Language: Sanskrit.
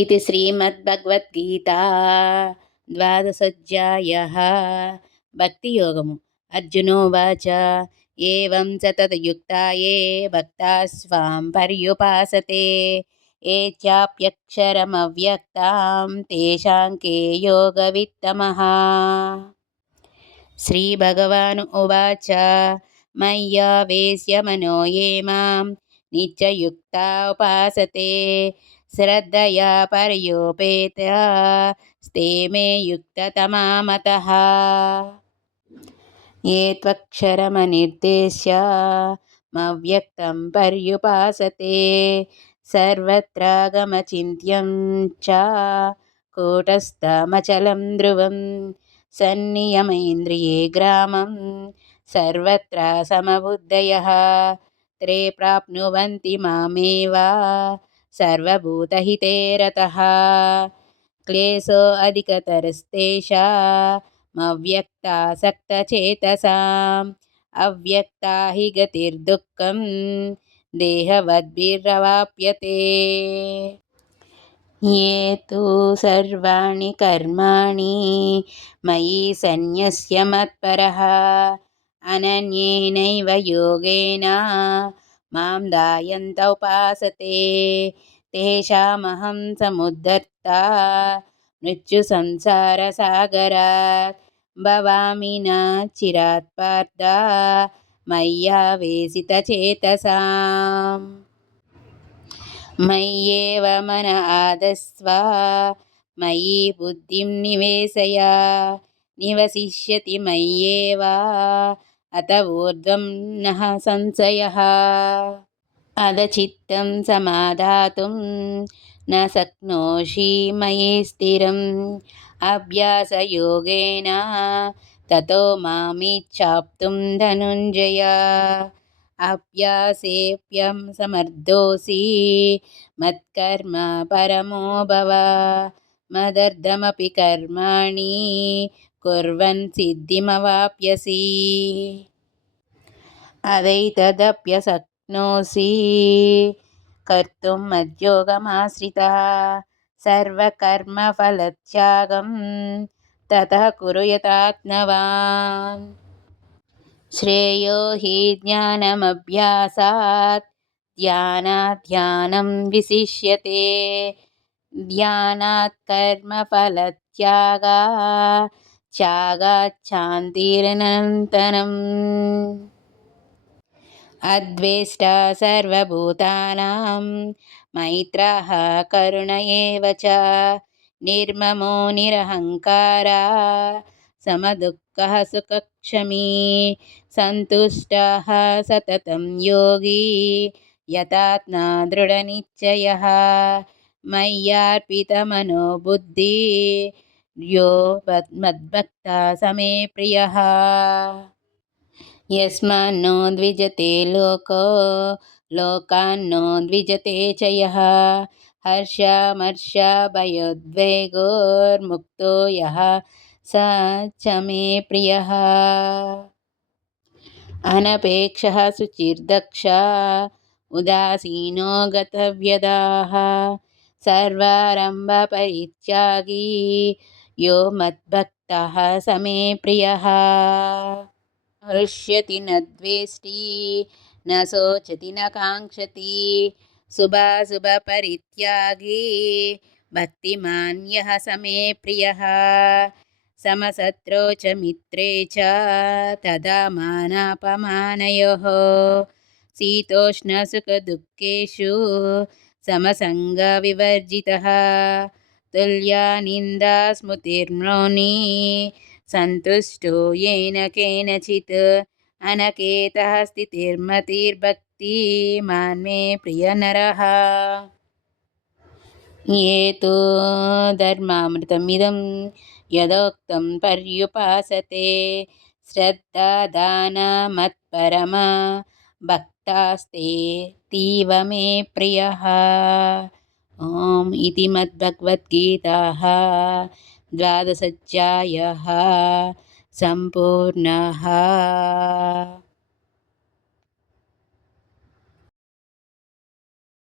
इति श्रीमद्भगवद्गीता द्वादशोऽध्यायः भक्तियोगము अर्जुनोवाच एवं च तद्युक्ता ये भक्ताः स्वां पर्युपासते ये चाप्यक्षरमव्यक्तां तेषां के योगवित्तमः। श्रीभगवानुवाच मय्यावेश्य मनो ये मां नित्ययुक्ता उपासते श्रद्धया पर्योपेतास्ते मे युक्ततमा मतः। ये त्वक्षरमनिर्देश्य मव्यक्तं पर्युपासते सर्वत्र गमचिन्त्यं च कूटस्थमचलं ध्रुवं सन्नियमैन्द्रिये ग्रामं सर्वत्र समबुद्धयः ते प्राप्नुवन्ति मामेव सर्वभूतहिते रतः। क्लेशोऽधिकतरस्तेषामव्यक्तासक्तचेतसाम् अव्यक्ता हि गतिर्दुःखं देहवद्भिरवाप्यते। ये तु सर्वाणि कर्माणि मयि सन्न्यस्य मत्परः अनन्येनैव योगेन मां ध्यायन्त उपासते तेषामहं समुद्धर्ता मृत्युसंसारसागरात् भवामि न चिरात् पार्थ मय्यावेशितचेतसाम्। मय्येव मन आदस्व मयि बुद्धिं निवेशय निवसिष्यति मय्येव अत ऊर्ध्वं नः संशयः। अदचित्तं समाधातुं न शक्नोषि मयि स्थिरम् अभ्यासयोगेन ततो मामिच्छाप्तुं धनुञ्जय। अभ्यासेऽप्यं समर्थोऽसि मत्कर्म परमो भव मदर्थमपि कर्माणि कुर्वन् सिद्धिमवाप्स्यसि। अदैतदप्यशक्नोषि कर्तुम् मद्योगमाश्रितः सर्वकर्मफलत्यागं ततः कुरु यतात्मवान्। श्रेयो हि ज्ञानमभ्यासात् ध्यानात् ध्यानं विशिष्यते ध्यानात् कर्मफलत्यागात् त्यागात् शान्तिरनन्तरम्। अद्वेष्टा सर्वभूतानां मैत्रः करुण एव च निर्ममो निरहङ्कारः समदुःखः सुखक्षमी सन्तुष्टः सततं योगी यतात्मा दृढनिश्चयः मय्यार्पितमनो बुद्धिः यो मद्भक्तः समे प्रियः। यस्मान्नो द्विजते लोको लोकान्नो द्विजते च यः हर्षामर्षभयोद्वेगोर्मुक्तो यः स च मे प्रियः। अनपेक्षः शुचिर्दक्षः उदासीनो गतव्यदाः सर्वारम्भपरित्यागी यो मद्भक्तः स मे प्रियः। हृष्यति न द्वेष्टि न शोचति न काङ्क्षति शुभाशुभपरित्यागी भक्तिमान् यः स मे प्रियः। समशत्रौ च मित्रे च तदा मानापमानयोः शीतोष्णसुखदुःखेषु समसङ्गविवर्जितः तुल्या निन्दास्मृतिर्मौनी सन्तुष्टो येन केनचित् अनकेतः स्थितिर्मतिर्भक्तिमान् मे प्रियनरः। ये तु धर्मामृतमिदं यदोक्तं पर्युपासते श्रद्धादानमत्परमा भक्तास्ते तीव मे प्रियः। ॐ इति मद्भगवद्गीताः द्वादशोऽध्यायः सम्पूर्णः।